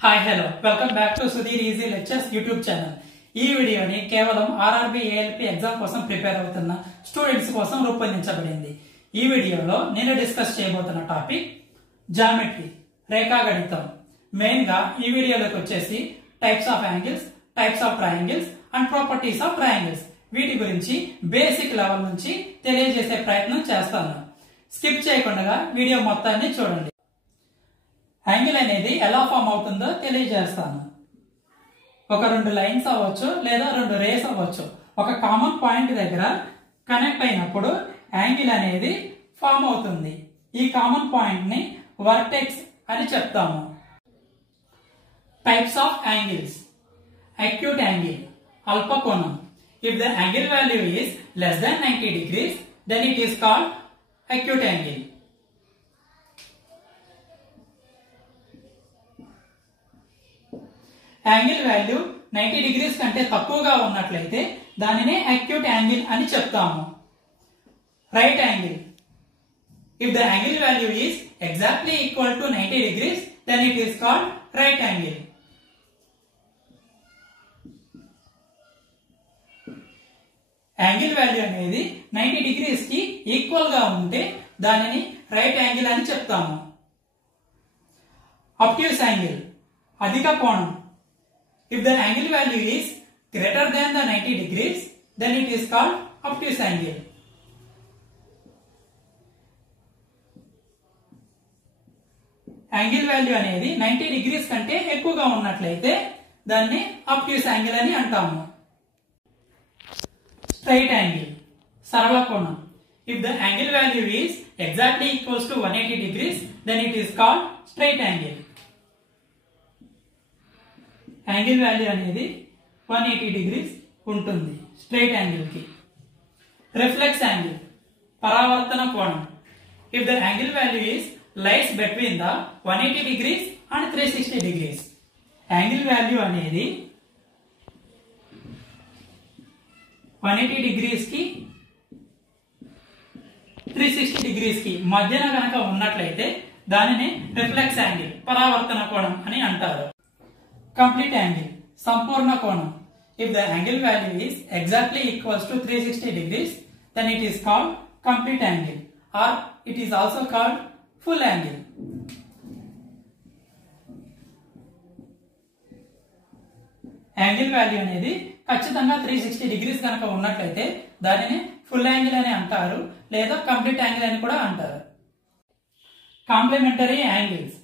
Hi hello welcome back to Sudheer easy lectures YouTube channel. ఈ వీడియోని కేవలం ఆర్ఆర్బీ ఏఎల్పీ ఎగ్జామ్ కోసం ప్రిపేర్ అవుతున్న స్టూడెంట్స్ కోసం రూపొందించబడింది. ఈ వీడియోలో నేను డిస్కస్ చేయబోతున్న టాపిక్ జామెట్రీ, రేఖాగణితం. మెయిన్ గా ఈ వీడియోలోకి వచ్చేసి types of angles, types of triangles and properties of triangles, వీటి గురించి బేసిక్ లెవెల్ నుంచి తెలియజేసే ప్రయత్నం చేస్తాను. స్కిప్ చేయకుండా వీడియో మొత్తాన్ని చూడండి. యాంగిల్ అనేది ఎలా ఫామ్ అవుతుందో తెలియజేస్తాను. ఒక రెండు లైన్స్ అవ్వచ్చు లేదా రెండు రేస్ అవ్వచ్చు. ఒక కామన్ పాయింట్ దగ్గర కనెక్ట్ అయినప్పుడు యాంగిల్ అనేది ఫామ్ అవుతుంది. ఈ కామన్ పాయింట్ ని వర్టెక్స్ అని చెప్తాము. Types of angles: acute angle, అల్పకోణం. If the angle value is less than 90 degrees, then it is called acute angle. Angle value 90 degrees కంటే తక్కువగా ఉన్నట్లయితే దానినే అక్యూట్ యాంగిల్ అని చెప్తాము. Right angle: if the angle value is exactly equal to 90 degrees, then it is called right angle. Angle value అనేది 90 degrees కి equal గా ఉంటే దానిని రైట్ యాంగిల్ అని చెప్తాము. అబ్ట్యూస్ యాంగిల్, అధిక కోణం. If the angle value is greater than the 90 degrees, then it is called obtuse angle. Angle value అనేది 90 డిగ్రీస్ కంటే ఎక్కువగా ఉన్నట్లయితే దాన్ని obtuse angle అని అంటాము. స్ట్రైట్ యాంగిల్, సరళ కోణం. If the angle value is exactly equals to 180 degrees, then it is called straight angle. Angle value అనేది 180 డిగ్రీస్ ఉంటుంది స్ట్రైట్ యాంగిల్ కి. రిఫ్లెక్స్ యాంగిల్, పరావర్తన కోణం. If the angle value is lies between the 180 degrees and 360 degrees. Angle value అనేది 180 degrees కి 360 degrees కి మధ్యన గనక ఉన్నట్లయితే దానిని రిఫ్లెక్స్ యాంగిల్, పరావర్తన కోణం అని అంటారు. కంప్లీట్ యాంగిల్, సంపూర్ణ కోణం. If the angle value is exactly equals to 360 degrees, then it is called complete angle, or it is also called full angle. Angle value అనేది ఖచ్చితంగా 360 డిగ్రీస్ కనుక ఉన్నట్లయితే దానిని ఫుల్ యాంగిల్ అని అంటారు, లేదా కంప్లీట్ యాంగిల్ అని కూడా అంటారు. Complementary angles: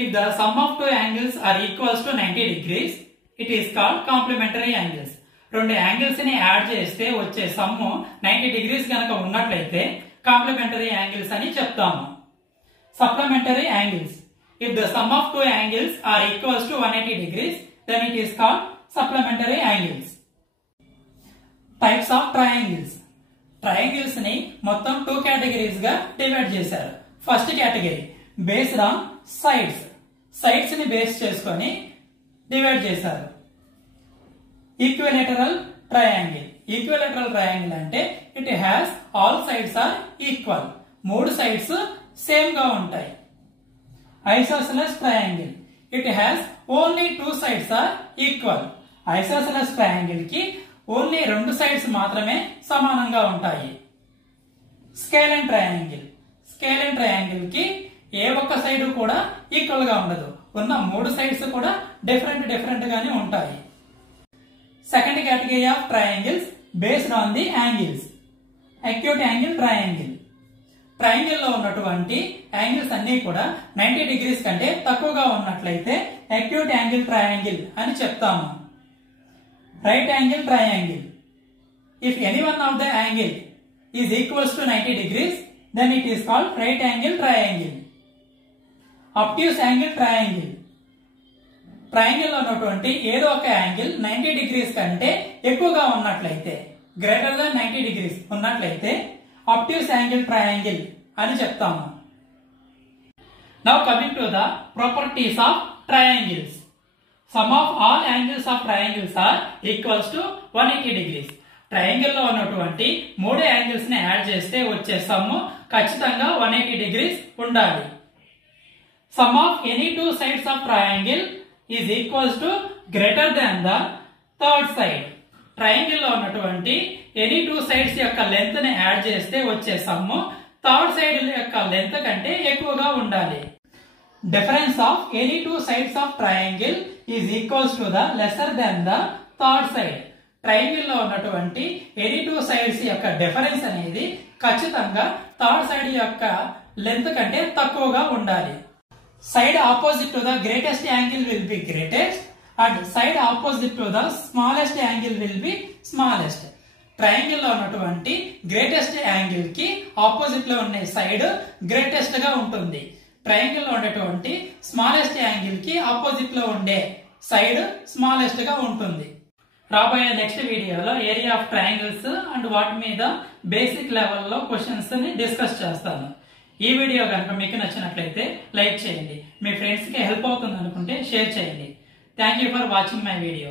If the sum of two angles are equals to 90 degrees, it is called complementary angles. రెండు యాంగిల్స్ ని యాడ్ చేస్తే వచ్చే సమ్ 90 డిగ్రీస్ గనక ఉన్నట్లయితే కాంప్లిమెంటరీ యాంగిల్స్ అని చెప్తాము. Supplementary angles: If the sum of two angles are equals to 180 degrees, then it is called supplementary angles. Types of triangles. Triangles ని మొత్తం 2 కేటగిరీస్ గా డివైడ్ చేశారు. First category based on sides ని base చేసుకొని divide చేశారు. Equilateral triangle. Equilateral triangle అంటే it has all sides are equal, మూడు sides same గా ఉంటాయి. Isosceles triangle. It has only 2 sides are equal. Isosceles triangle కి ఓన్లీ 2 సైడ్స్ మాత్రమే సమానంగా ఉంటాయి. స్కేలెన్ ట్రయాంగిల్. స్కేలెన్ ట్రయాంగిల్ కి ఏ ఒక్క సైడ్ కూడా ఈక్వల్ గా ఉండదు, ఉన్న 3 సైడ్స్ కూడా డిఫరెంట్ గానే ఉంటాయి. Second category of triangles based on the angles. Acute angle triangle. Triangle లో ఉన్నటువంటి యాంగిల్స్ అన్ని కూడా 90 డిగ్రీస్ కంటే తక్కువగా ఉన్నట్లయితే అక్యూట్ యాంగిల్ ట్రయాంగిల్ అని చెప్తాము. Right angle triangle. If any one of the angle is equals to 90 degrees, then it is called right angle triangle. Obtuse angle triangle. Triangle లో ఉన్నటువంటి ఏదో ఒక యాంగిల్ 90 డిగ్రీస్ కంటే ఎక్కువగా ఉన్నట్లయితే, గ్రేటర్ దాన్ 90 డిగ్రీస్ ఉన్నట్లయితే obtuse angle triangle అని చెప్తాము. Now coming to the properties of triangles. Sum of all angles of triangles are equals to 180 degrees. Triangle లో ఉన్నటువంటి 3 యాంగిల్స్ ని యాడ్ చేస్తే వచ్చే సమ్ ఖచ్చితంగా 180 డిగ్రీస్ ఉండాలి. Sum of any two sides of triangle is equals to greater than the third side. Triangle లో ఉన్నటువంటి any two sides యొక్క లెంత్ ని యాడ్ చేస్తే వచ్చే సమ్ థర్డ్ సైడ్ యొక్క లెంత్ కంటే ఎక్కువగా ఉండాలి. Difference of any two sides of triangle is equals to the lesser than the third side. Triangle లో ఉన్నటువంటి ఎనీ టూ సైడ్స్ యొక్క డిఫరెన్స్ అనేది ఖచ్చితంగా థర్డ్ సైడ్ యొక్క లెంత్ కంటే తక్కువగా ఉండాలి. Side opposite to the greatest angle will be greatest and side opposite to the smallest angle will be smallest. Triangle లో ఉన్నటువంటి గ్రేటెస్ట్ యాంగిల్ కి ఆపోజిట్ లో ఉన్న సైడ్ గ్రేటెస్ట్ గా ఉంటుంది. ట్రయాంగిల్ లో ఉండేటువంటి స్మాలెస్ట్ యాంగిల్ కి ఆపోజిట్ లో ఉండే సైడ్ స్మాలెస్ట్ గా ఉంటుంది. రాబోయే నెక్స్ట్ వీడియోలో ఏరియా ఆఫ్ ట్రయాంగిల్స్ అండ్ వాటి మీద బేసిక్ లెవెల్లో క్వశ్చన్స్ ని డిస్కస్ చేస్తాను. ఈ వీడియో కనుక మీకు నచ్చినట్లయితే లైక్ చేయండి. మీ ఫ్రెండ్స్ కి హెల్ప్ అవుతుంది అనుకుంటే షేర్ చేయండి. Thank you for watching my video.